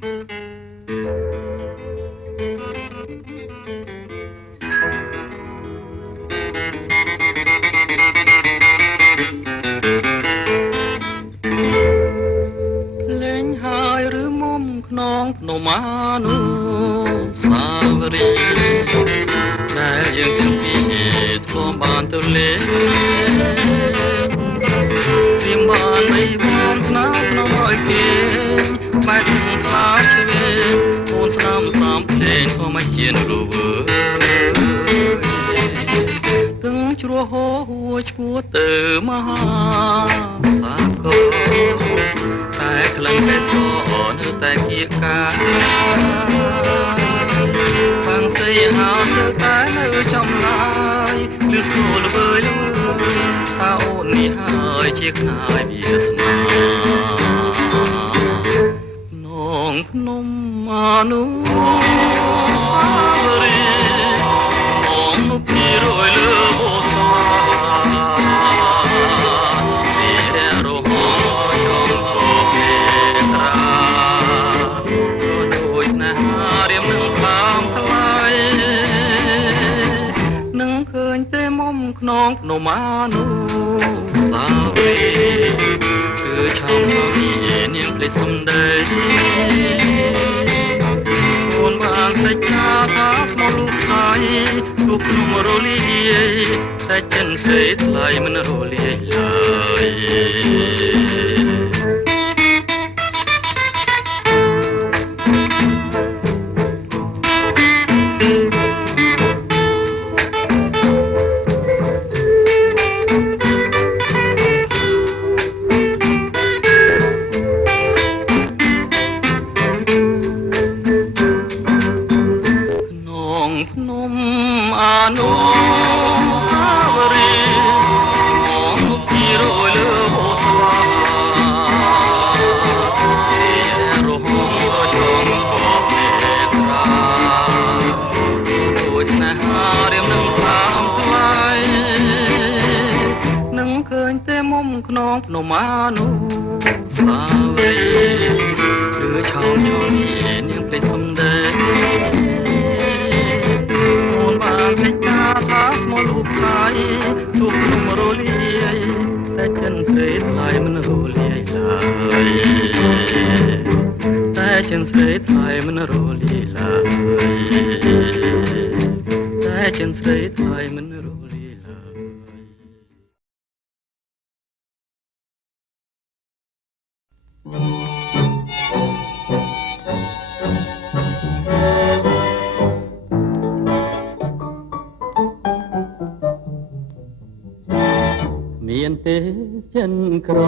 លេងហើយឬមុំខ្នងភ្នំអានុសាវរីយ៍ដែលយើងទាំងពីរធ្លាប់បានទៅលេងព្រៀមបានបីបងស្នាស្នំឲ្យគេបែកខ្លាចឆ្វេងអូនស្ដាំសាមភ្លេងក៏មិនជារវើទាំងជ្រោះហូរហួរឈ្មោះទៅមហាសាគរតែក្លិនតែសនៅតែគៀកកាបាំងស្អីហៅទៅតែនៅចំឡាយលឺស្គាល់វើយថាអូននេះហើយជាខ្នាយវាស្នានងភ្នំអានុសាវរីយ៍នងនោះពីរយលើបោស្វាពីរហោចងកោពេត្រាក៏ដូចណារៀមនឹងតាមថ្លៃនឹងឃើញទេមុំខ្នងភ្នំអានុសាវរីយ៍គឺឆោមពីនាងភ្លេចសំដីអូនបានសេចក្ដីថាស្មោះលោកស្រីទូក្នុងរលាយតែចិនសេថ្លៃមិនរលាយឡើយភ្នំអានុសាវរីយ៍មកពីរយលើបោស្វាពីរហោចងកោពេត្រាដូចណារៀមនឹងតាមថ្លៃនឹងឃើញទេមុំខ្នងភ្នំអានុសាវរីយ៍គឺឆោមឆោមនាងភ្លេចសំដីសេចក្ដីថាស្មោះលោកស្រីទូក្នុងរលាយតែចិនស្រីថ្លៃមិនរលាយឡើយតែចិនស្រីថ្លៃមិនរលាយឡើយតែចិនស្រីថ្លៃមិនរលាយឡើយមានទេចិនក្រ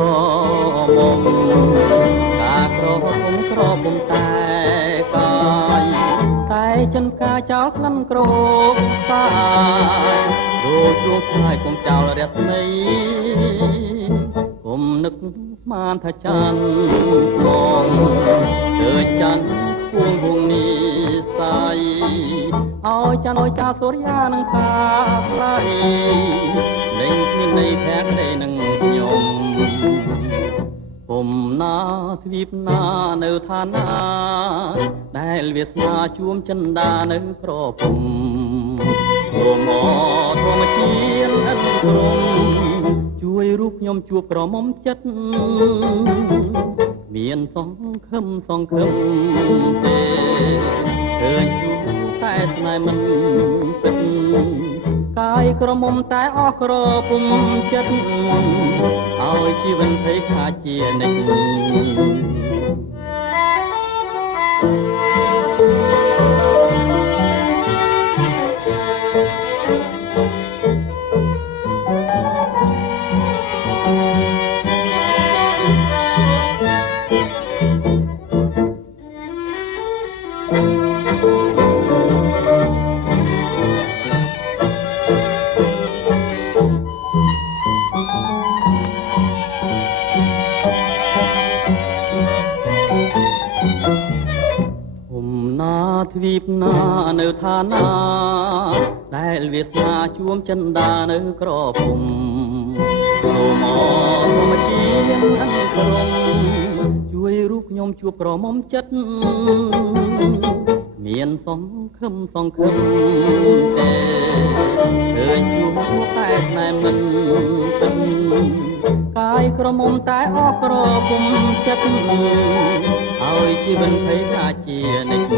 មុំកាក្រមុំក្រមុំតែកាយតែចិនកាចោលក្លិនក្រសាយដូចជួបឆ្ងាយគំចោលរស្មីគុំនឹកស្មានថាច័ន្ទឡងឃើញច័ន្ទគួងវងនេះសាយឲ្យច័ន្ទឲ្យចាសូរិយានឹងកាស្រីលេងគ្មានន័យភក្តីនឹងខ្ញុំពុំណាទ្វីបណានៅឋានណាដែលវាសនាជួមចិន្តានៅក្រពុំព្រមធម្មជាតិអិនក្រមជួយរូបខ្ញុំជួបក្រមុំចិត្តមានសង្ឃឹមទេឃើញជួបតែស្នេហ៍មិនពិតកាយក្រមុំតែអស់ក្រពុំចិត្តឲ្យជីវិតភ័យខ្លាចជានិច្ចទ្វីបណានៅឋានណាដែលវាសនាជួមចិន្តានៅក្រពុំសូមធម្មជាតិអន្តរមជួយរូបខ្ញុំ ខ្ញុំជួបក្រមុំចិត្តមានសង្ឃឹមទេឃើញជួបតែស្នេហ៍មិនពិតកាយក្រមុំតែអស់ក្រពុំចិត្តឲ្យជីវិតភ័យថាជានិច្ច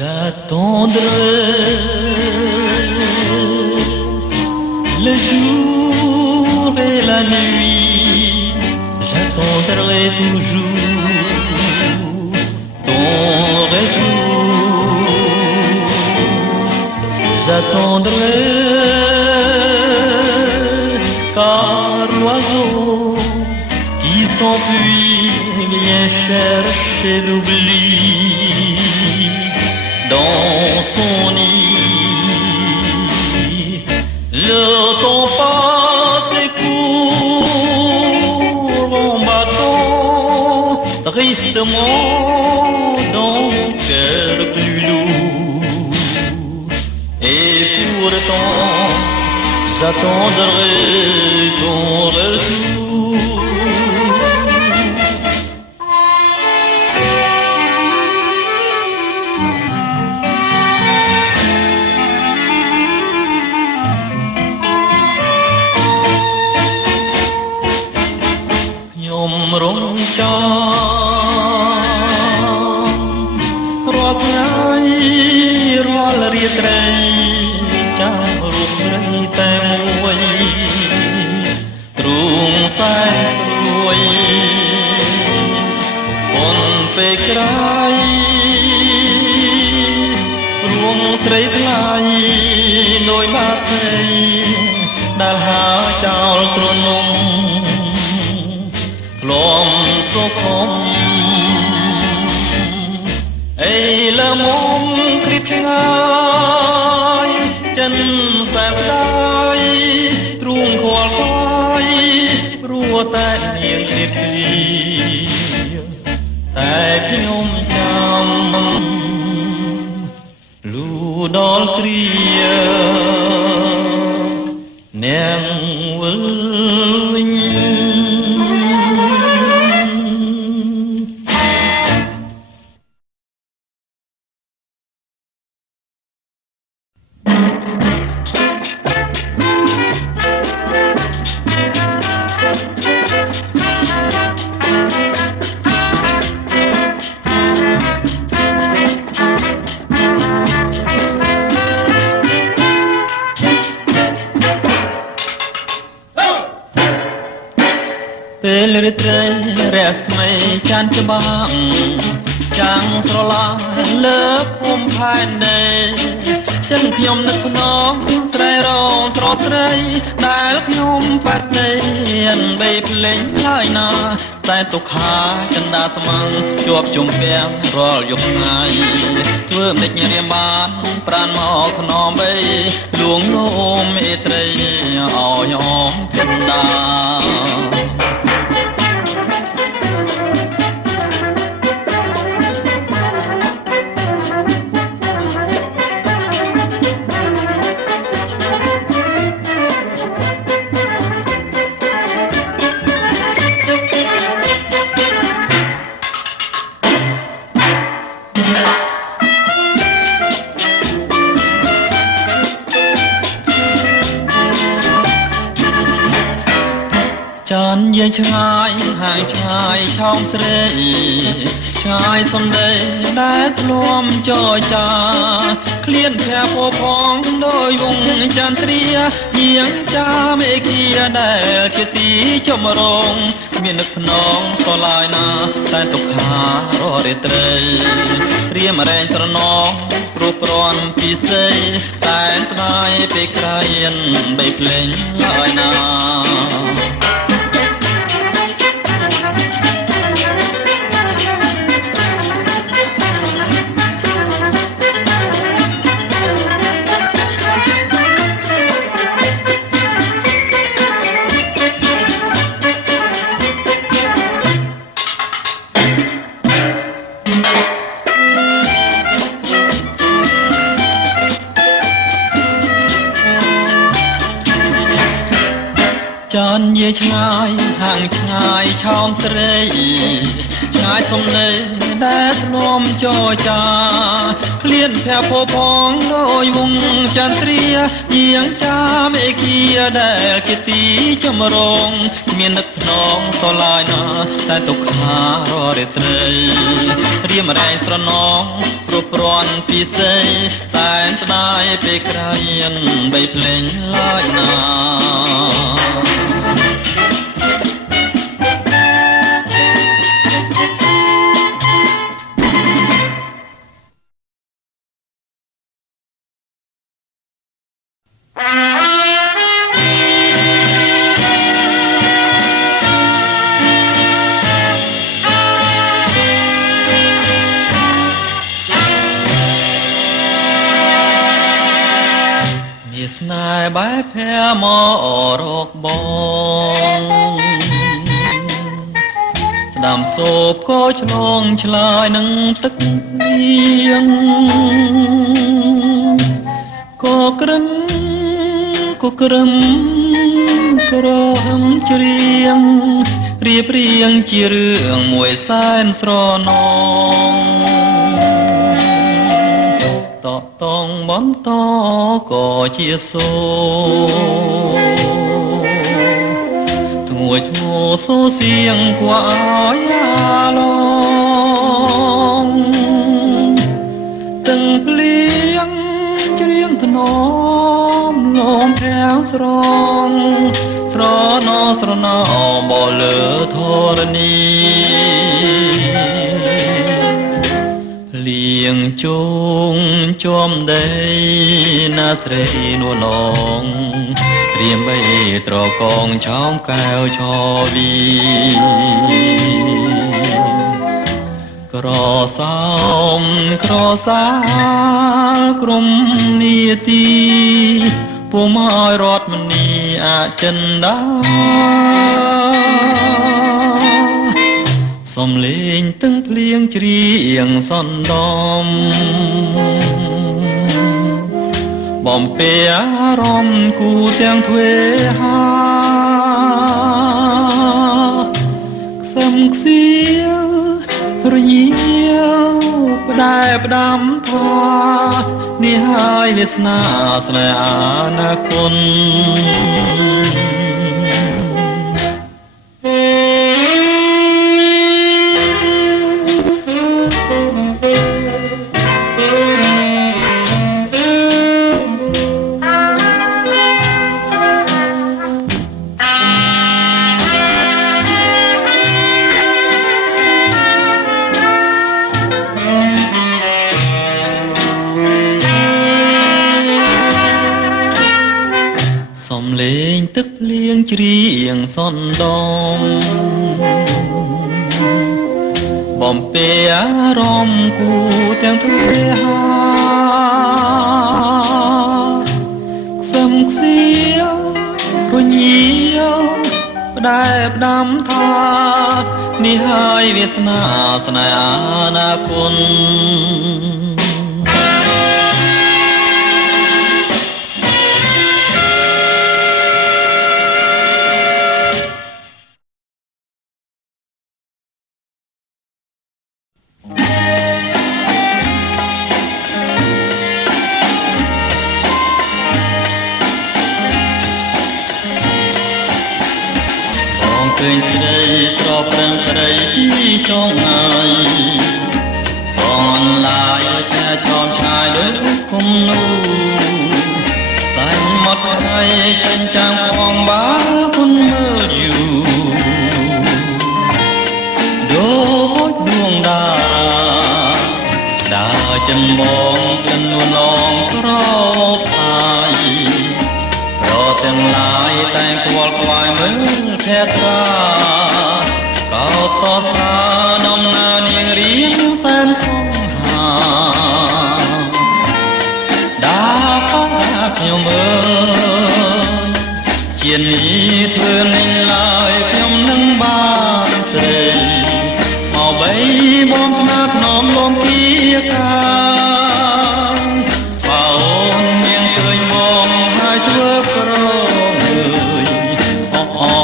J'attendrai le jour et la nuit, j'attendrai toujours ton retour. J'attendrai car l'oiseau qui s'enfuit vient chercher l'oubli. Dans son nid, le temps passe et court en battant tristement dans mon cœur plus lourd. Et pourtant, j'attendrai ton retour.រងចាំរាល់ថ្ងៃរាល់រាត្រីចាំរូបស្រីតែមួយទ្រូងសែនព្រួយបុនពេលក្រោយរួងស្រីថ្លៃដោយបាសីដែលហើចោលទ្រនំលំសុខំអីលំមគ្រីបឆ្ងាយចិនសែស្ដាយទ្រូងខ្វល់ខ្វាយព្រោះតែនាងទៀតគ្រាតែខ្ញុំចាំលូដល់គ្រានាងវិលវិញពេលរាត្រីរស្មីច័ន្ទច្បាំងចាំងស្រឡាលើភូមិផែនដីចិនខ្ញុំនឹកភ្នំស្រីរងស្រស់ស្រីដែលខ្ញុំបាត់ដីបីភ្លេងហើយណាតែទុកខាចិនដាស្មាំងជាប់ជុំពាំងរាល់យប់ថ្ងៃធ្វើមិនញរៀមបានប្រានមកខ្នំបីលួងនោមអេត្រីឲ្យអងចិនដាចានយាយឆ្ងាយហាងឆ្ងាយឆោមស្រីឆ្ងាយសំដីដែលធ្លាប់ចរចាក្លៀនភ័ក្រផងដោយវងចន្ទ្រាយាងចាមេគីដែលជាទីចំរងមាននឹកភ្នងក៏ឡាយណាតែទុកខាររាត្រីរៀមរែងស្រណងព្រោះប្រន់ពិសេសសែនស្ដាយពេលក្រៃបីភ្លេងហើយណា ឆ្ងាយห่างឆ្ងាយឆោមស្រីឆ្ងាយសំឡេងដែលធ្នមចរចាឃ្លានភ័ពផងដោយវងចន្ទ្រាយាងចាមេគីដែលគេទីចម្រងមាននឹកភ្នងសឡាយណាសែនទុក្ខាររាត្រីរៀមរែងស្រណងព្រោះព្រាន់ពីសេសែនស្ដាយពេលក្រៃបីភ្លេងឡើយណាស្នេហ៍បែបភែមករកបងស្ដាំសូបក៏ឆ្លងឆ្លើយនឹងទឹកលៀងក៏ក្រឹមក្រហមច្រៀងរៀបរៀងជារឿងមួយសែនស្រណងតតងបន្តក៏ជាសូធ្ងួយធ្ងរសូរសៀងគួរឲ្យអាឡងទាំងភ្លៀងច្រៀងធ្នមលំភាំងស្រងស្រណោស្រណោបលើធរណីលៀងជងចំដីណាស្រីនួនងរៀមបីត្រកងឆោមកែវឆវីក្រសោមក្រសាលក្រុមនីតិពុំឲ្យរត់មនីអចិន្តាសំលេងទឹកភ្លៀងច្រៀងសន្តំបំពេអារម្មណ៍គូទាំងទ្វេហាខ្សឹមខ្សៀវរញៀវផ្ដែផ្ដាំថានេះហើយវាសនាស្នេហាណាគុណសំលេងទឹកភ្លៀងច្រៀងសន្តំបំពេអារម្មណ៍គូទាំងទ្វេហាខ្សឹមខ្សៀវរញៀវផ្ដែផ្ដាំថានេះហើយវាសនាស្នេហាណាគុណឃើញស្រីស្រោបព្រឹងស្រីពីចងហើយសនឡាយតែចោមឆ្ងាយដូចគុំនោះតែមកថ្ងៃចេញចាំងផងបាគុណមើលយូរដូចដួងតារាដើរចិនបងក្លិននួនឡងក្រោបសាយរត់ទាំងឡាយតែងខ្វល់ខ្វាយមើលแค่ตรากอดสอสาน้ำนาเนียงรีงแสนสงหาดาพ้องรักยมเจียนนี้เธอในลายพยมนึงบ้านเสยเอาใบบอมนาถนอมลมเกียกาป่าโอนเมียงเคยมองหายเธอโปรเลยอ่อ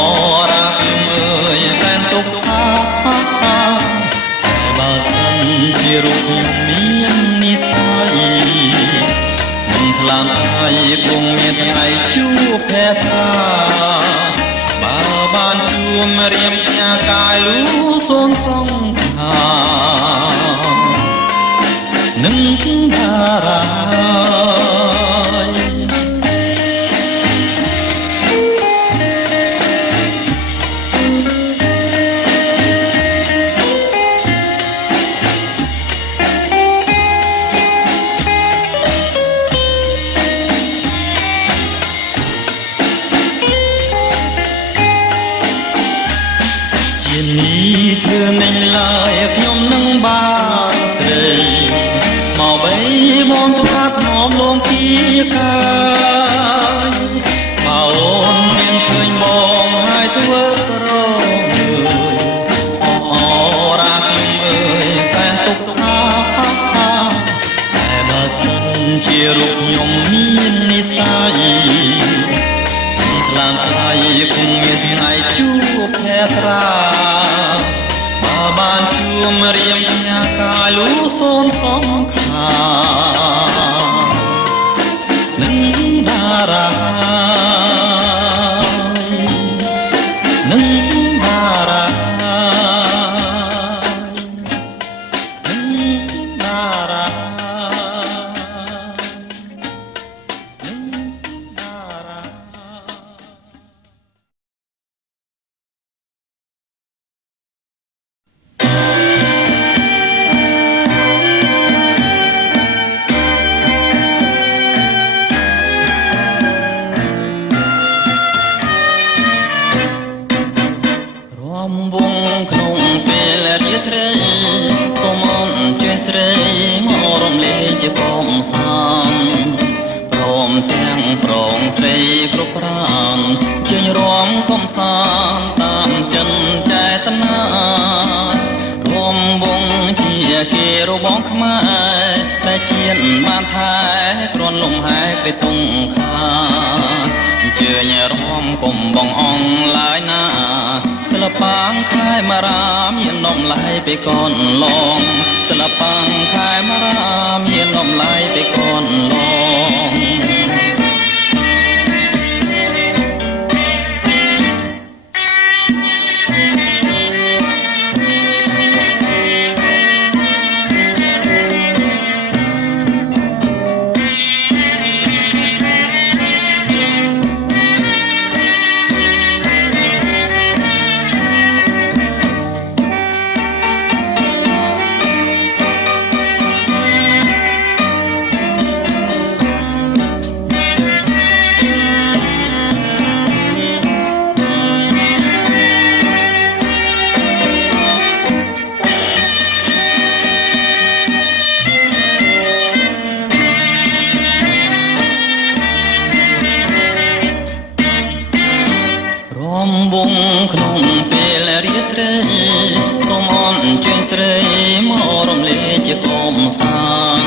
មរៀមផ្ញើកាយលូសូនសងខានឹងតារាយធ្វើមិនឡើយខ្ញុំនឹងបានស្រីមកបីបងទៅថាថ្នមលងជាកាយបើអូនមានឃើញបងហើយធ្វើក្រអរាខ្ញុំអើយសែនទុកថាតែបើសិនជារូបខ្ញុំមាននិស្ស័យខ្លាំងថ្លៃគង់មានថ្ងៃជួបភ័ត្រាបានជួមរៀមផ្ញើកាយលូសូនសំខានឹងតារានឹងតារានឹងតារានឹងតារា បងខ្មែរតែជៀនបានថែគ្រាន់លំហែពេលទុំខាជឿញរំគុំបងអងឡើយណាសិល្បាំខែមារាមាននំឡៃពេលកូនឡងសិល្បាំខែមារាមាននំឡៃពេលកូនឡងក្នុងពេលរាត្រីសូមអនជើងស្រីមករំលែកជាកុំសាន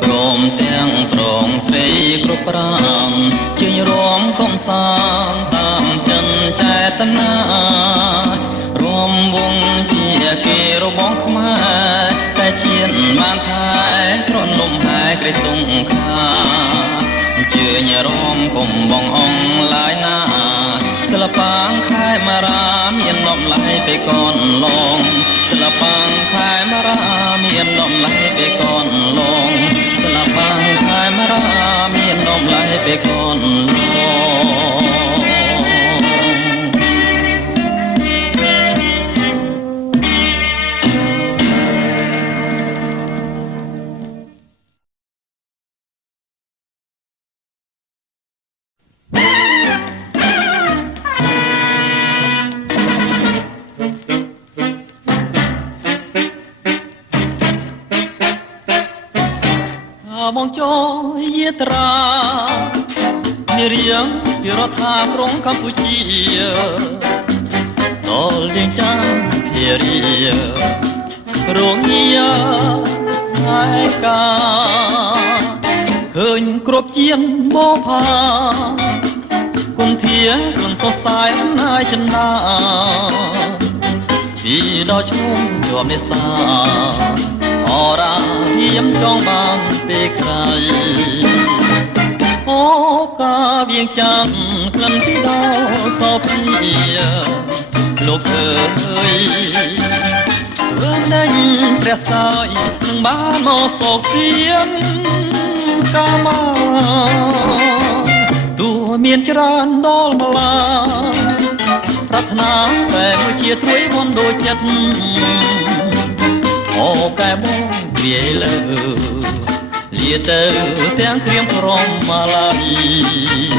ព្រមទាំងប្រងស្រីគ្រប់ប្រាំជើញរំកុំសានតាមចិនចេតនារំវងជាគេរបស់ខ្មែរតែជៀនបានថែទ្រាំលំហែក្រៃទុំខាជើញរំកុំបងអងឡើយណាសិល្បាំខែមារាមាននំឡៃពេលកូនឡងសិល្បាំខែមារាមាននំឡៃពេលកូនឡងសិល្បាំខែមារាមាននំឡៃពេលកូនឡង បងចូលយាត្រានារៀងពីរដ្ឋាក្រុងកម្ពុជាដល់យើងចាំភារីរងាហើយកាឃើញគ្រប់ជាងបងផាគុនធានឹងសរសៃអំណាចចិន្តាពីដល់ឈ្មោះជាប់នេសាអរារៀមចងបានពេលក្រៃអូកាវៀងច័ន្ទក្លិនពីដល់សោភា លោកអើយធ្វើដេញព្រះសោយនឹងបានមកសោកសៀនកាមាទោះមានច្រើនដល់ម្លាប្រាថ្នាតែមួយជាត្រួយបនដូចចិត្តអូកែបងវាយលើលាទៅទាំងក្រៀមក្រំម៉ាឡៃ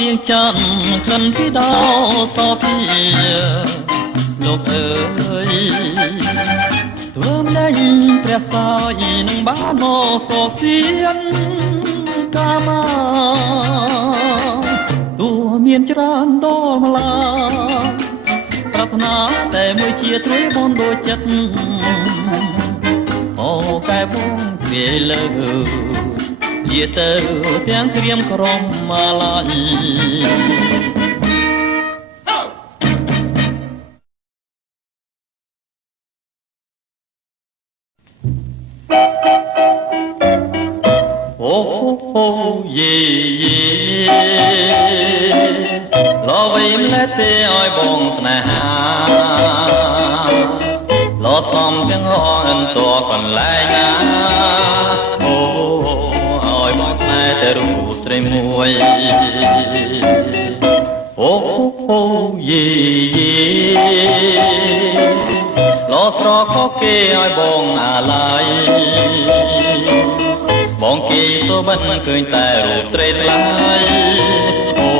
វៀងច័ន្ទក្លិនពីដោសោភាលោកអើយធ្វើម្ដេចព្រះសោយនឹងបានមកសោកសៀនកាមាទោះមានច្រើនដល់ម្លាប្រាថ្នាតែមួយជាត្រួយបនដូចចិត្តអូកែបងវាលើយាទៅទាំងក្រៀមក្រំម៉ាឡៃអូអូយេយេឡវៃម្លេះទេឲ្យបងស្នេហាឡសំទាំងអងអន្តកន្លែងណាតែរូបស្រីមួយអូអូយេយេលោស្រកគេឲ្យបងអាឡ័យបងគេសូបិនឃើញតែរូបស្រីថ្លៃអូ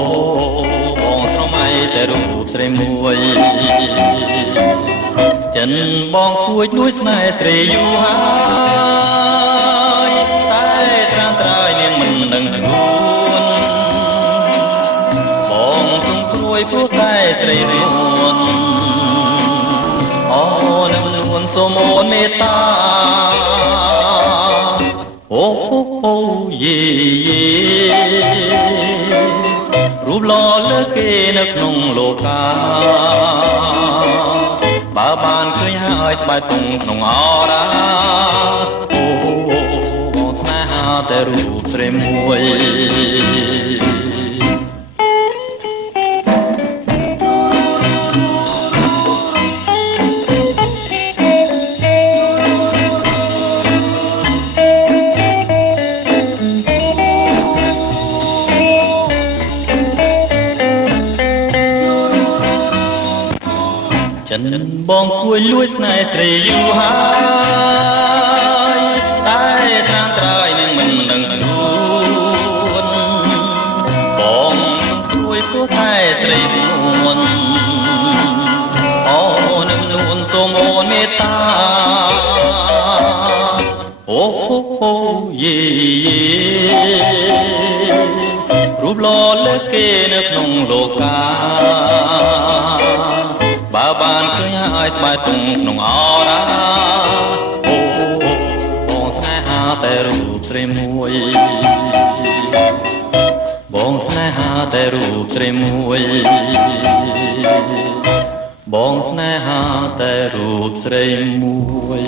បងស្រមៃតែរូបស្រីមួយចិនបងគួចដួយស្នេហ៍ស្រីយូរហើយតែត្រាំត្រើយនាងមិនដឹងខ្លួនបងទុំព្រួយព្រោះតែស្រីស្រួនអូនឹងនួនសូមអូនមេត្តាអូអូយេយេរូបល្អលើគេនៅក្នុងលោកាបើបានឃើញហើយស្បែកទុំក្នុងអរាអូបងស្នេហាតែរូបស្រីមួយចិនបងគួយលួចស្នេហ៍ស្រីយូរហើយតែត្រាំត្រើយនឹងមិនដឹងខ្លួនបងគួយព្រោះតែស្រីស្នួនអូនឹងនួនសូមអូនមេត្តាអូអូយេយេរូបល្អលើកគេនៅក្នុងលោកាបើបានឃើញហើយស្បែកទុំក្នុងអរាអូបងស្នេហាតែរូបស្រីមួយបងស្នេហាតែរូបស្រីមួយបងស្នេហាតែរូបស្រីមួយ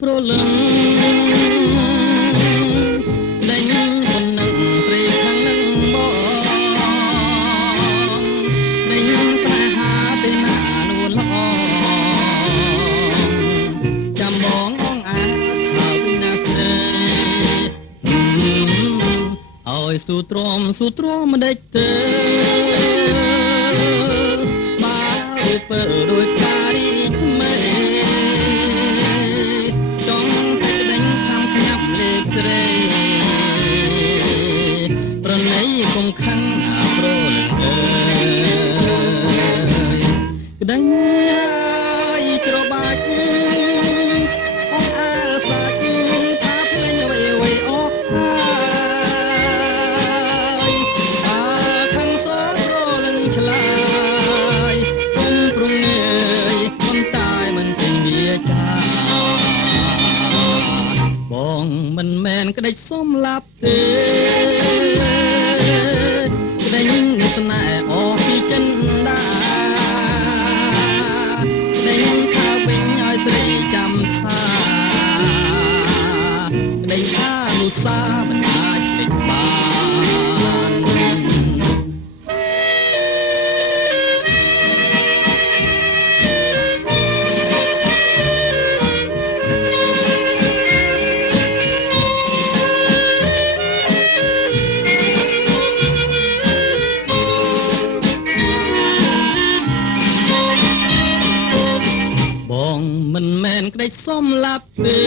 ប្រលឹងដេញសំនឹងស្រីខាងនឹងមកដេញស្នេហាទេណានួនល្អចាំបងអងអាហើយណាស្រីឲ្យស៊ូ ស៊ូទ្រាំមិនដេចទេបើឧពើដោយការីថ្មីចង់តែក្ដេញខាំខ្ញាប់លេខស្រីប្រណីកុំខឹងអាប្រលឹកអើយក្ដេញហើយច្របាច់អស់អើសាច់ថាភ្លេងអ្វីអស់ហើយអើខឹងសរប្រលឹងឆ្លាយគុំព្រំនាយមិនតាយមិនពេញវាចាបងមិនមែនក្ដិចសុំឡាប់ទេក្ដិចនេះស្នេហ៍អស់ពីចិនដាក្ដិចថាវិញឲ្យស្រីចាំថាក្ដិចថានុសាមិនអាចភ្លេចបានមិនមែនក្ដីសុំឡាប់ទេ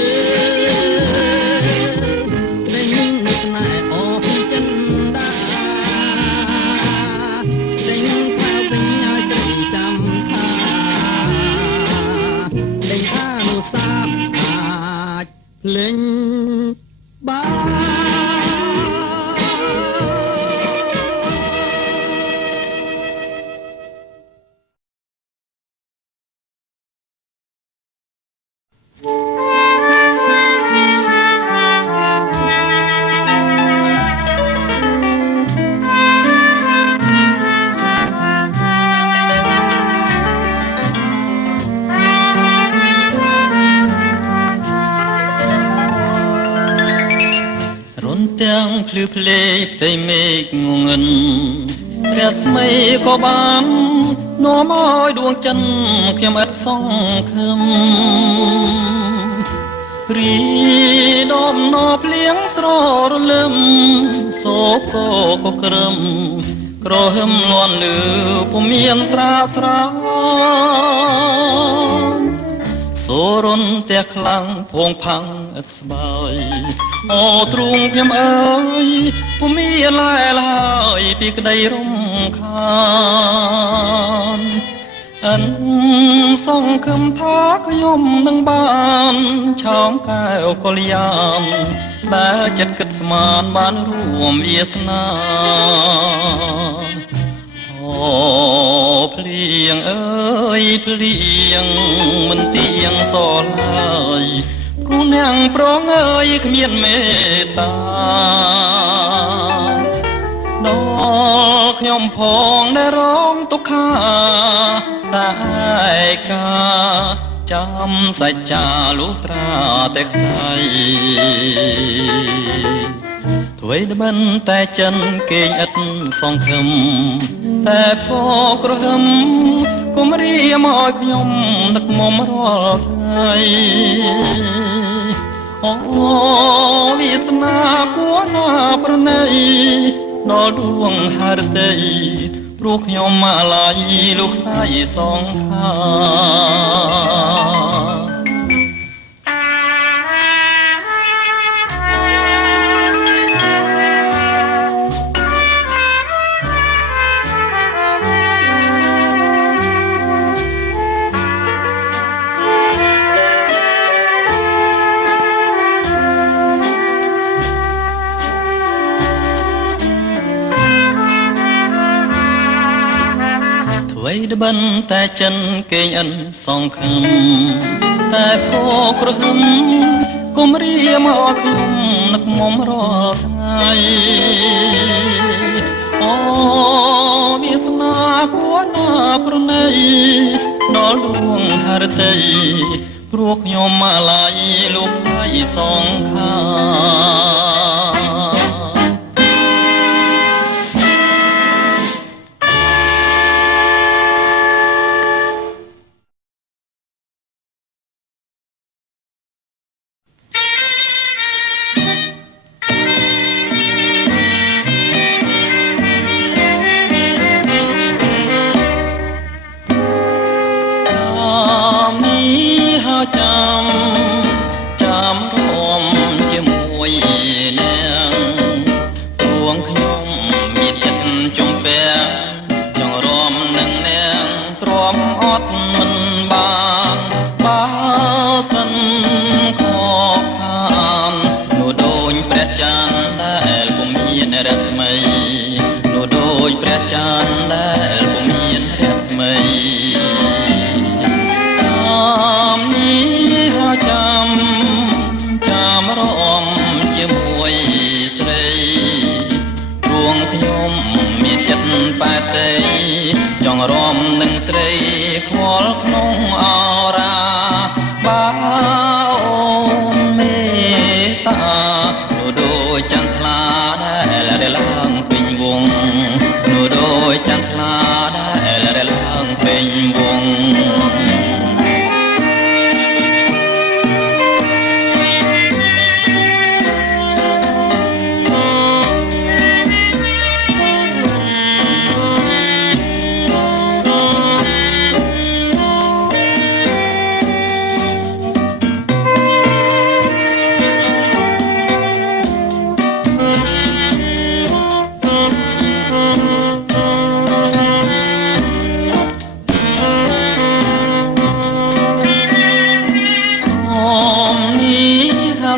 ក្ដីនេះស្នេហ៍អស់ពីចិនដាក្ដីខៅវិញឲ្យស្រីចាំថាក្ដីថានុសាអាចភ្លេងបានទាំងភ្លឺភ្លេផ្ទៃមេឃងងឹនព្រះស្មីក៏បាននាំឲ្យដួងចិនខ្ញុំឥតសង្ឃឹមរីដំណភ្លៀងស្ររលឹមសូកក៏ក្រឹមក្រហឹមលន់លឺពុំមានស្រាស្រោនសូរុនផ្ទះខ្លាំងភងផាំងឥតស្បើយអូទ្រូងខ្ញុំអើយពុំមានឡែឡើយពីក្ដីរំខានអិនសង្ឃឹមថាខ្ញុំនឹងបានឆោមកែវកល្យានដែលចិត្តគិតស្មានបានរួមវាសនាអូភ្លៀងអើយភ្លៀងមិនទៀងសរឡើយព្រោះនាងប្រងអើយគ្មានមេត្តាដល់ខ្ញុំផងដែលរងទុក្ខាតែកាចាំសច្ចាលុះត្រាតែខ្សែអ្វីដែលមិនតែចិនគេងឥតសង្ឃឹមតែផក្រហឹមគុំរៀមឲ្យខ្ញុំនឹកមុំរាល់ថ្ងៃអូវាសនាគួរណាប្រណីដល់ដួងហឫទ័យព្រោះខ្ញុំអាឡ័យលោកសាយសងខាអ្វីដែលបិណ្ឌតែចិនគេងអិនសងខឹមតែផក្រហឹមគុំរៀមកខ្ញុំនឹកមុំរាល់ថ្ងៃអូវាសនាគួរណាប្រណីដល់ដួងហឫទ័យព្រោះខ្ញុំអាឡ័យលោកស្រីសងខា តីចង់រំនឹងស្រីខ្វល់ក្នុងអរាបាអូនមេតានោះដូចចន្ទថ្លាដែលឡើងពេញវងនោះដូចចន្ទថ្លាដែលឡើងពេញវង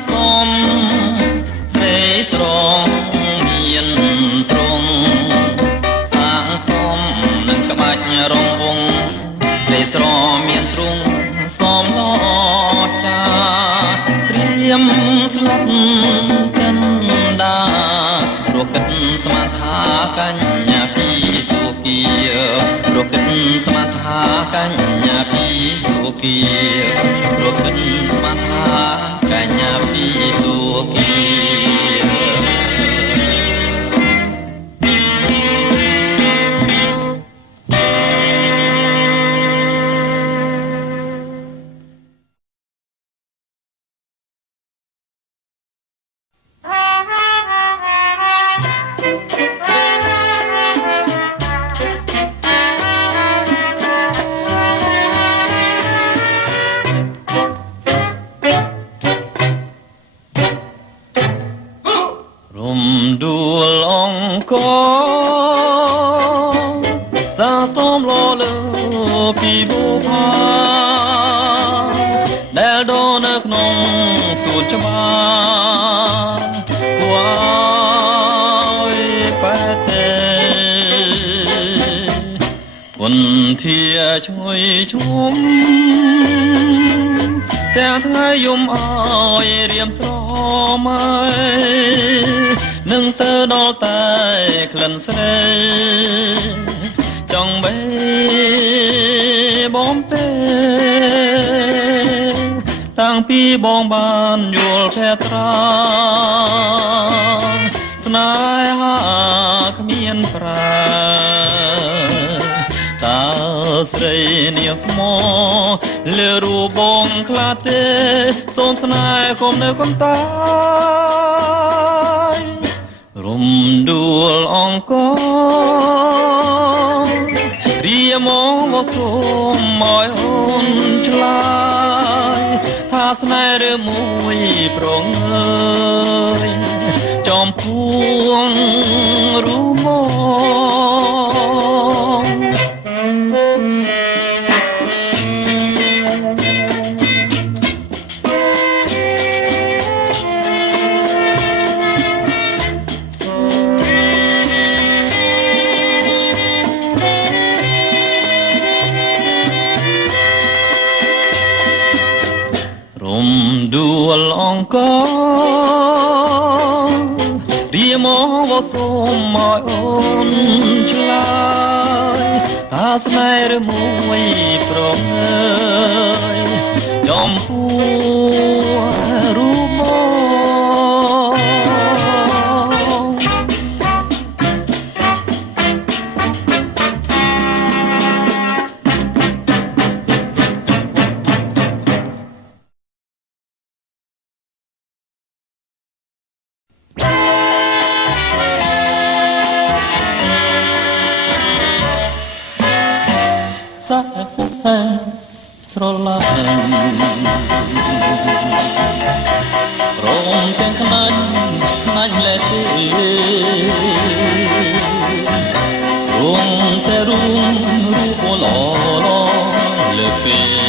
សូមស្រីស្រងមានទ្រង់សាងសូមនឹងក្បាច់រងវងស្រីស្រមានទ្រង់សូមឡចាត្រៀមស្លាប់កិនដាព្រោះគិតស្មានថាកញ្ញាពីសុគីព្រោះគិតស្មានថាកញ្ញាពីសុគីព្រោះគិតស្មានថាកញ្ញាពីសុគីដួលអង្គសាសូមលលើពីបុផាដែលដនៅក្នុងសួនច្បារគួរឲ្យបែកទេគុនធាឈ្ងុយឈុំទាំងថ្ងៃយំអើយរៀមស្រមហើយនឹងទៅដល់តែក្លិនស្រីចង់បេបំពេតាំងពីបងបានយល់ភក្ត្រាស្នេហាគ្មានប្រាតើស្រីនាងស្មោលើរូបបងខ្លាទេសូមស្នេហ៍គុំនៅគុំតាយរំដួលអង្គរៀមកមកសូមឲ្យអូនឆ្លើយថាស្នេហ៍ឬមួយប្រងើយចំពួងរូមដួលអង្គរៀមកសូមឲ្យអូនឆ្លើយថាស្នេហ៍ឬមួយប្រងើយចំពោះរូបមកស្រឡាញ់ព្រមទាំងខ្នាញ់លែទេរួមតែរួមរូបល្អលើពេល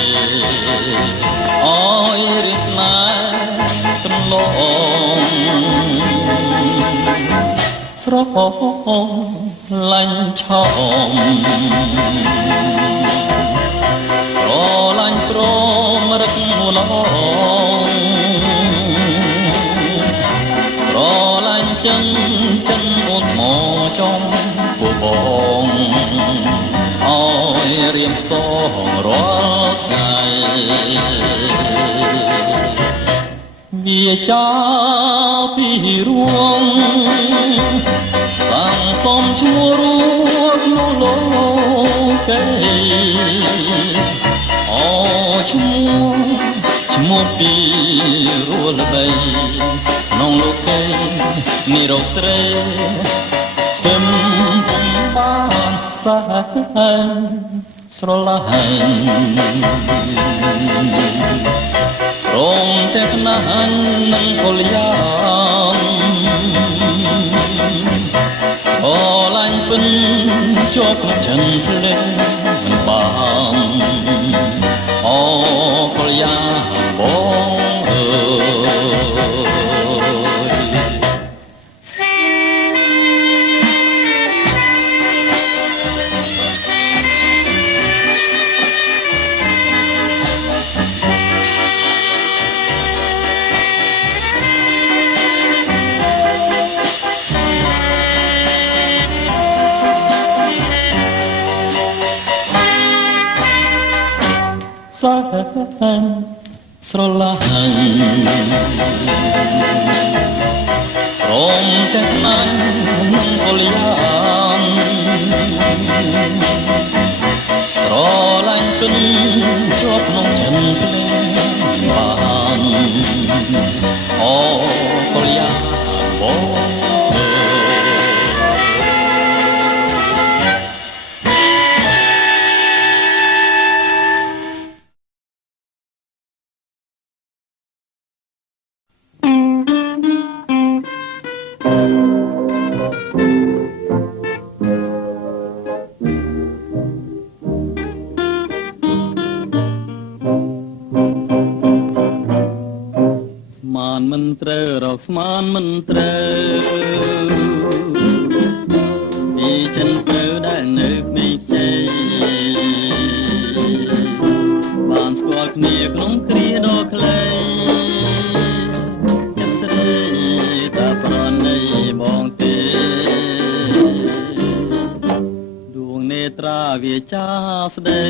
អើយរៀបស្នេហ៍ត្រឡងស្រឡាញ់ឆោមលាញ់ព្រមរឹកលងស្រឡាញ់ចិនអូនស្មោចំពួកបង យរៀមសងរាល់ថ្ងៃវាចោលពីរួងសាំងសំឈ្មោះរួក្នុងលោកេអូឈ្មោះពីរួល្បីក្នុងលោកេនេះរកស្រីពំពំបានសាស្រឡាញ់រងតែខ្នាញ់នឹងពលយ៉ាងអូឡាញ់ពិនជាប់ក្នុងចិនភ្លេងមិនបានអូពលយ៉ាងបងអើស្រឡាញ់រងតែខ្នាញ់នឹងពលយ៉ាងស្រឡាញ់ពិនជាប់ក្នុងចិនភ្លេងបានអូពលយ៉ាងបងមិនត្រូវរកស្មានមិនត្រូវពីចិនទៅដែលនៅក្មេងខ្ចីបានស្គាល់គ្នាក្នុងគ្រាដ៏ខ្លីចិត្តស្រីតាប្រណីបងទេដួងនេត្រាវាចាស្ដី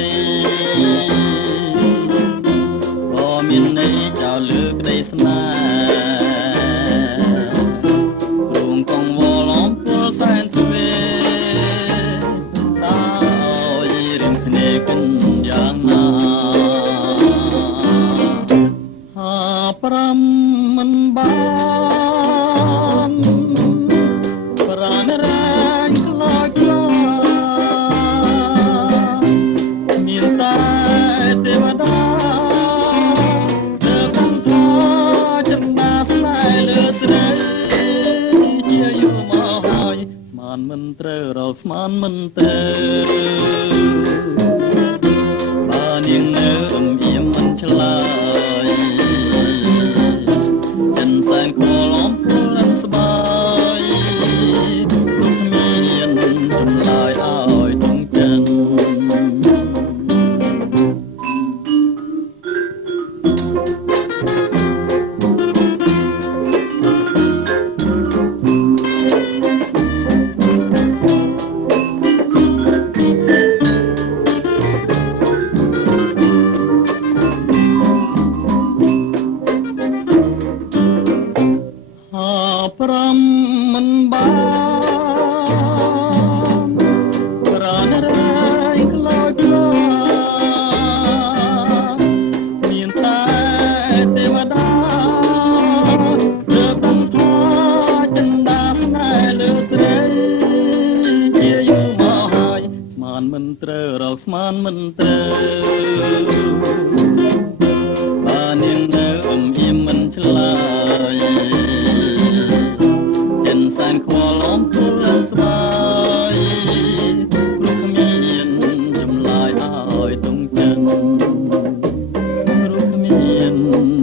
ក៏មានន័យចោលលើក្តីស្នេហ៍មិនបានប្រាណរែងខ្លាចខ្លាមានតែទេវតាដែលកំថាចិន្តាស្នេហ៍លើស្រីជាយល់មកហើយស្មានមិនត្រូវរកស្មានមិនត្រូវបើនាងនៅអមអៀមមិនឆ្លើយតែគួរលំព្រលឹងស្បាយលោកមានចម្លើយឲ្យទងចិនមិនបានប្រាណរែងខ្លោចខ្លាមានតែទេវតាលើកំថាចិន្តាស្នេហ៍លើស្រីជាយល់មកហើយស្មានមិនត្រូវរកស្មានមិនត្រូវបើនាងនៅអមអៀមមិនឆ្លើយខ្វល់អំពើស្បាយព្រោះមានចម្លើយឲ្យទងចិនព្រោះមាន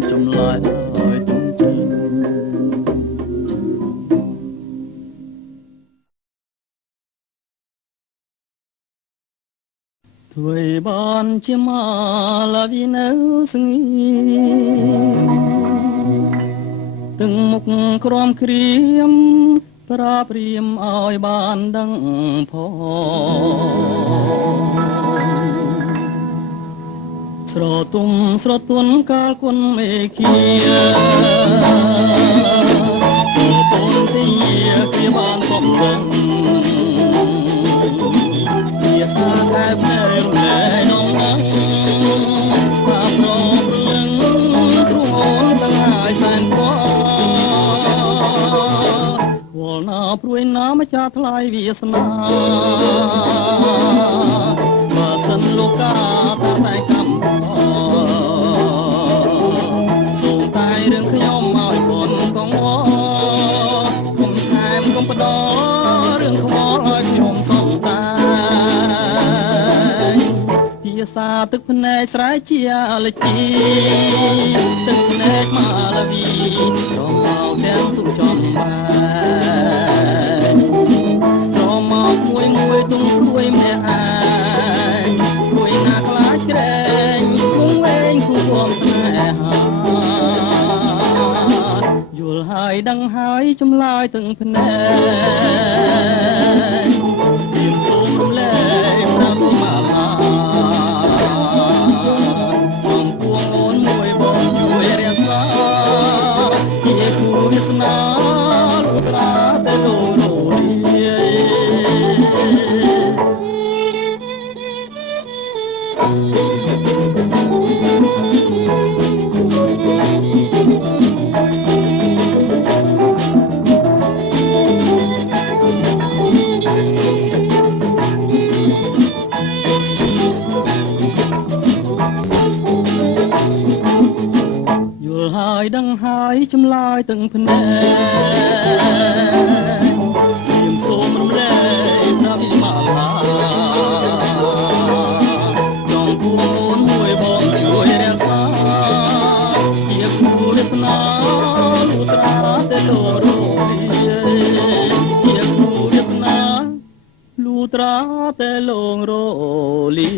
ចម្លើយឲ្យទងចិនធ្វើបានជាមកឡាវីនៅស្ងៀមទាំងមុខក្រំក្រៀម ប្រាប់ព្រាមឲ្យបានដឹងផងស្រទុំស្រទន់កាលគុណមេឃាពូនទីជាបានសំដឹងជាថាតែភ្នែកណែនងណាថាប្រព្រលឹងគ្រូអូនទាំងហើយសែនវល់ណាព្រួយណាម្ចាស់ថ្លៃវាសនាបើសិនលោកកាថាតែកម្មសូមតែរឿងខ្ញុំឲ្យគុណកងវកុំថែមកុំបដរឿងខ្មោចឲ្យខ្ញុំសោកតែភាសាទឹកភ្នែកស្រែជាលជីទឹកភ្នែកមកលវីរំអោទាំងទុកចំបានរំមកមួយទុំព្រួយម្នាក់ឯងព្រួយណាខ្លាចក្រែងគង់វែងគង់រួមស្នេហាយល់ហើយដឹងហើយចម្លើយទាំងភ្នែកពីសូមរំលែកតាមមកឡាបងគួងអូនមួយបងជួយរក្សាជាគូវាសនាលោកតាតែលោកហើយដឹងហើយចម្លើយទាំងភ្នែកខ្ញុំសូមរំលែកប្រាប់មកឡាចង់គួងអូនមួយបងជួយរក្សាជាគូវាសនាលុត្រាតែលោករលាជាគូវាសនាលុត្រាតែលោករលា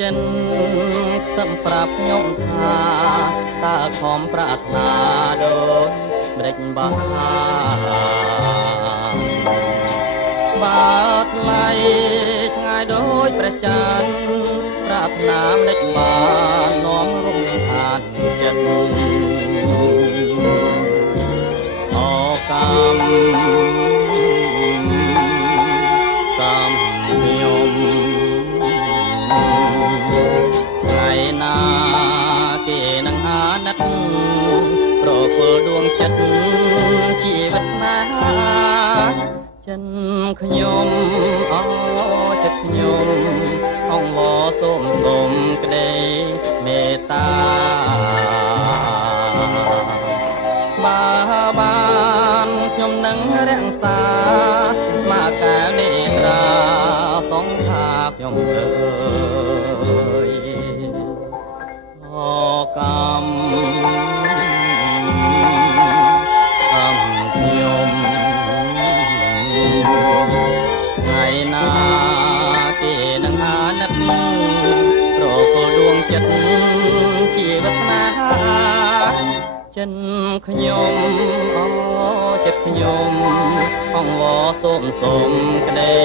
ចិនខ្សឹមប្រាប់ខ្ញុំថាតើខំប្រាថ្នាដូចម្ដេចបានបើថ្លៃឆ្ងាយដូចព្រះច័ន្ទប្រាថ្នាម្ដេចបាននាំរំខានចិត្តអកម្មខ្ញុំថ្ងៃណាគេនឹងអាណិតប្រគល់ដួងចិត្តជីវិតណាចិនខ្ញុំអោចិត្តខ្ញុំអង្គវសូមក្ដីមេត្តាបើបានខ្ញុំនឹងរក្សាមកកែនេត្រាសងថាខ្ញុំអើយអកម្មខ្ញុំថ្ងៃណាគេនឹងអាណិតប្រគល់ដួងចិត្តជីវិតស្នេហាចិនខ្ញុំអូចិត្តខ្ញុំអង្គវសូមក្ដី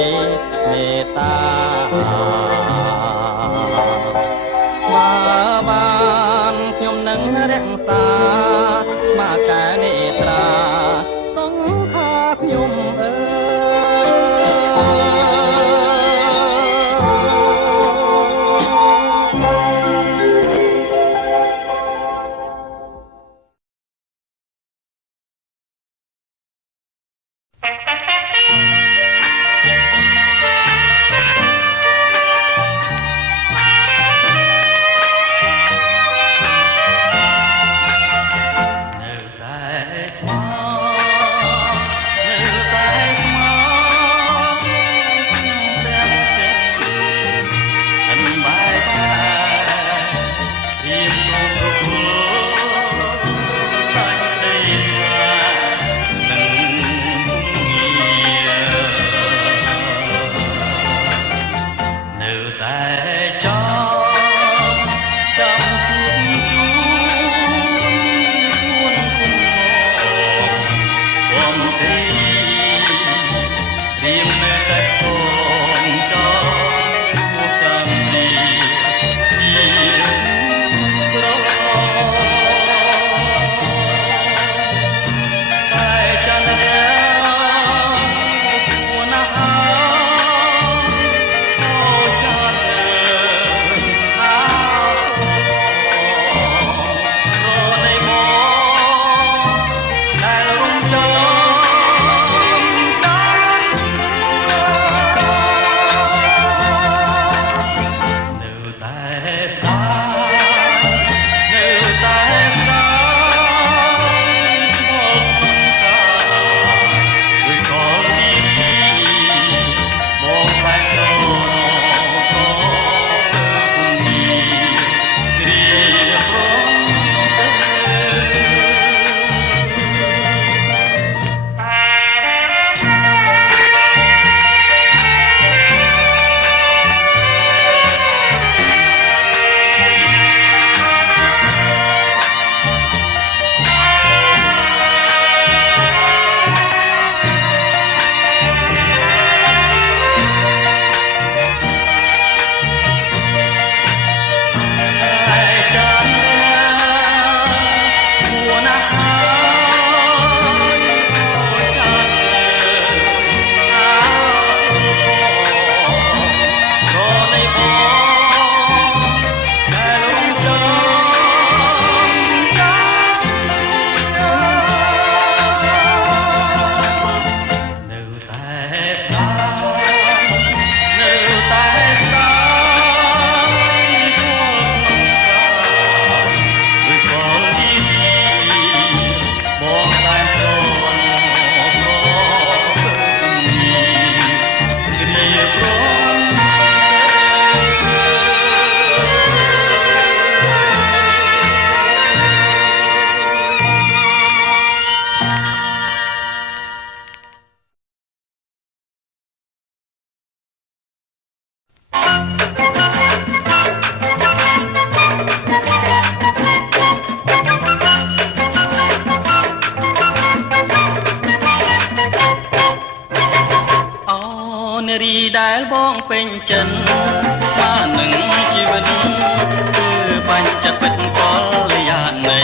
មេត្តាបើបានខ្ញុំនឹងរក្សាមកកែនេត្រាសង្ខាខ្ញុំអើយ ទេរៀងនៅតែខ្លួនចោលមកចាំនេះជាក្រតែចាំតែគួរណាស់អូចាំដែលបងពេញចិនស្មើនឹងជីវិតគឺបាញ់ចិត្តពិតកលយាណី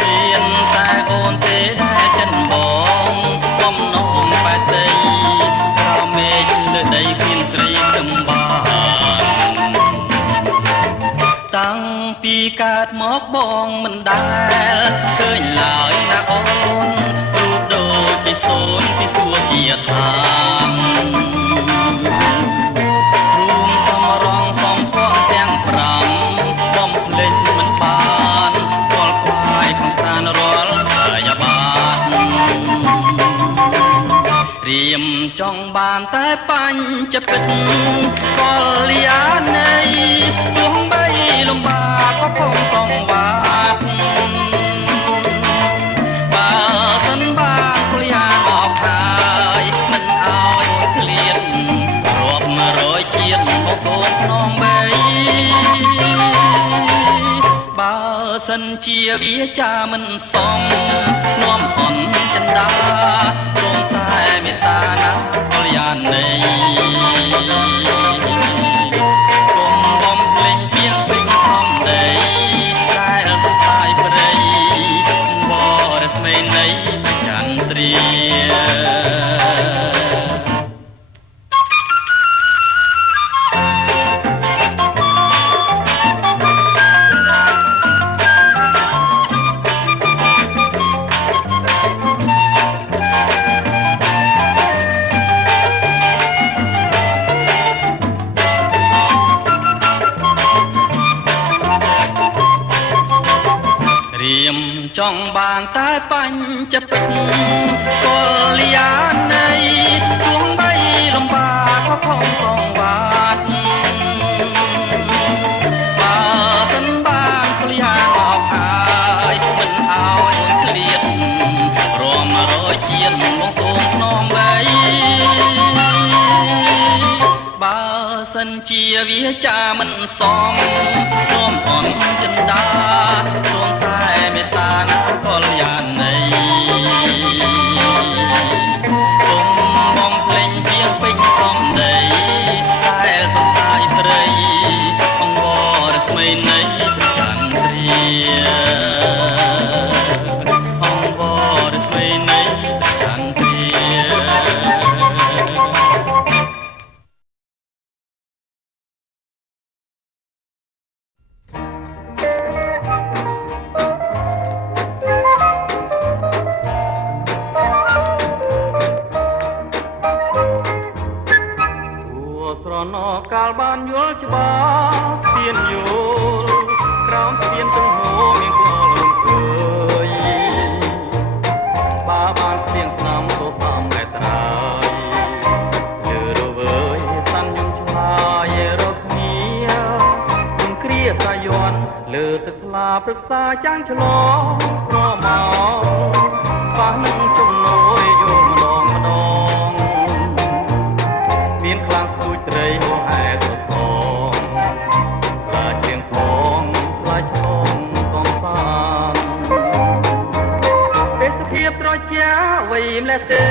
មានតែអូនទេដែលចិនបងបំណងបែកដីក្រមេឃលើដីគ្មានស្រីទឹមបានតាំងពីកើតមកបងមិនដែលឃើញឡើយណាអូនរូបដូចជាសូនពីសួគ៌ជាឋានរួមសំរងសំភ័ក្រទាំង5បំភ្លេចមិនបានគាល់ខ្វាយក្នុងឋានរាល់សាយបាតរៀមចង់បានតែបញ្ចពិតកលយាណីទោះបីលំបាកក៏ខំសងបាតបើសិនបានកលយាមកហើយមិនឲ្យឃ្លាតរាប់100ជាតិមកសូមភ្នំបីបើសិនជាវាចាមិនសមនាំអន់ចិន្តាសូមតែមេត្តាណាកលយាណីគុំបំភ្លេងពីងពេញសំដីដែលទៅសាយព្រៃបរស្មីនៃចន្ទ្រាចង់បានតែបញ្ចពិតកលយាណីទោះបីលំបាកក៏ខំសងបាតបើសិនបានកលយាមកហើយមិនឲ្យឃ្លាតរួម100ជាតិមកសូមភ្នំបីបើសិនជាវាចាមិនសមនាំអន់ចិន្តាសូមតែមេត្តាណាកលយាណី បានយល់ច្បាស់ស្ពានយល់ក្រោមស្ពានទាំងហូរមានក្លលំអើយបើបានស្ទៀងស្នំទៅសំតែត្រើយលើរវើយសាន់យំឆ្លើយរកគ្នាគុំគ្រាសាយ័នលើទឹកថ្លាព្រឹក្សាចាំងឆ្លងស្រមោប៉ះនឹងជំនួយយល់ម្ដងមានខ្លាំងស្ទួយត្រីហោហែទៅសងខ្លាចៀងផងខ្លាចឆ្លងកងសានទេសភាពត្រជាវៃម្លេះទេ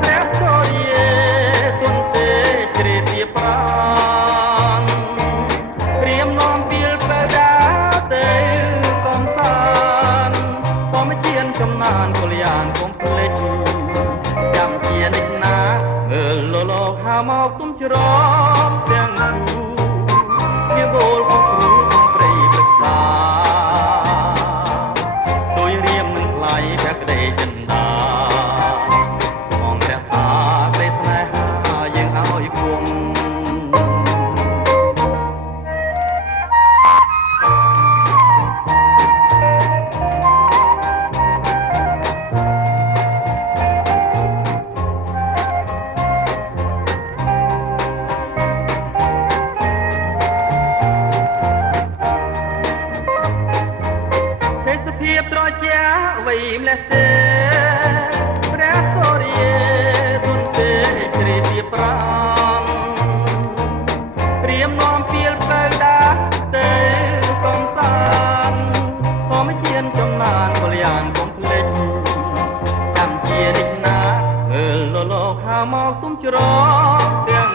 ព្រះសូរិយទុនទេជ្រេទាប្រានព្រាមនាំពីលបដាទេកំសានធម្មជាតិចំណានកល្យានកុំភ្លេចចាំជានិចណាមើលលោកហៅមកទុំច្រំទាំងគូជាវល់គូគ្រូគំព្រៃប្រសាដោយរៀមនឹងថ្លៃព្រះក្តីចិន្តាមករក្សាក្តីស្នេហាយើងឲ្យគង់វៃម្លេះទេព្រះសូរិយទុនទេជ្រេទាប្រាំព្រាមនាំពីលបដាទេកំសានធម្មជាតិចំណានកល្យានកុំភ្លេចចាំជានិចណាមើលលោកហៅមកទុំច្រំទាំង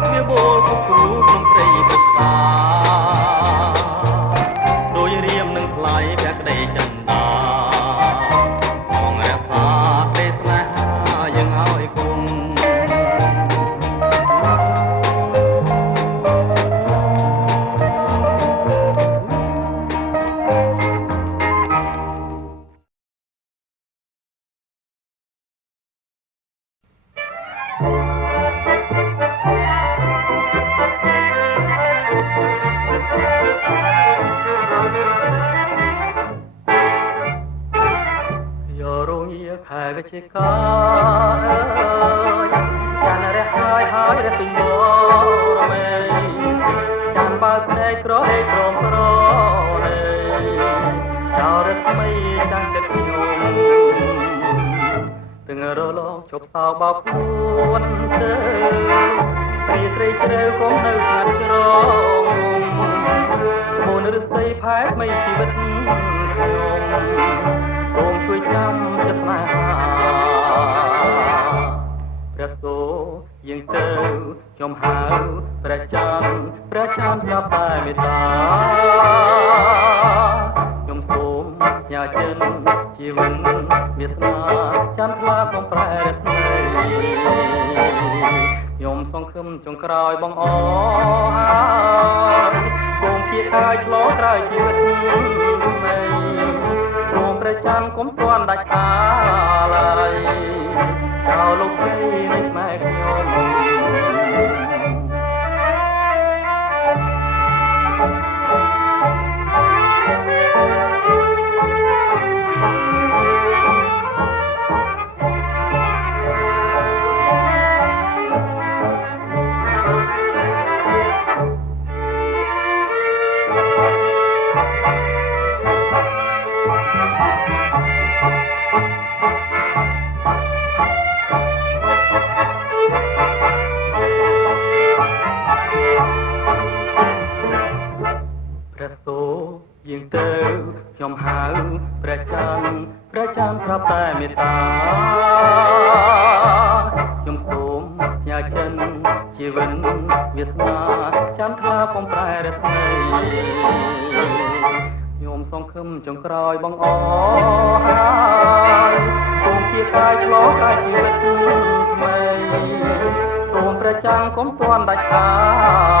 គូវាបូលគូគ្រូក្នុងព្រៃប្រសាដោយរៀមនឹងថ្លៃព្រះក្តីចិន្តាវិជាកាចានរះហើយរះពីមករមេចានបើភ្នែកក្រហេក្រមក្រលេចោរស្មីចាំងចិត្តខ្ញុំទាំងរលងជប់សោបោកពួនទៅត្រីត្រីជ្រៅគំនៅស្ងាត់ជ្រងមុនរស្មីផែថ្មីជីវិតខ្ញុំសូមជួយចាំចិត្តស្នេហាព្រះសូរយើងទៅខ្ញុំហៅព្រះច័ន្ទស្រាប់តែមេត្តាខ្ញុំសូមញ៉ាចិនជីវិតមានស្នាច័ន្ទថ្លាក្នុងប្រែរស្មីខ្ញុំសង្ឃឹមចុងក្រោយបងអហើយគង់ជាកាយឆ្លងក្រោយជីវិតថ្មីសូមព្រះច័ន្ទកុំទាន់ដាច់អាឡ័យចោលលោកស្រីនៃស្នេហ៍ខ្ញុំយើងទៅខ្ញុំហៅព្រះច័ន្ទប្រាប់តែមេត្តាខ្ញុំសូមញ៉ាចិនជីវិតវាសនាចាំថ្លាកំប្រែរស្មីខ្ញុំសង្ឃឹមចុងក្រោយបងអហើយសូមជាកាយឆ្លងកាយជីវិតថ្មីសូមព្រះច័ន្ទកុំទាន់ដាច់អា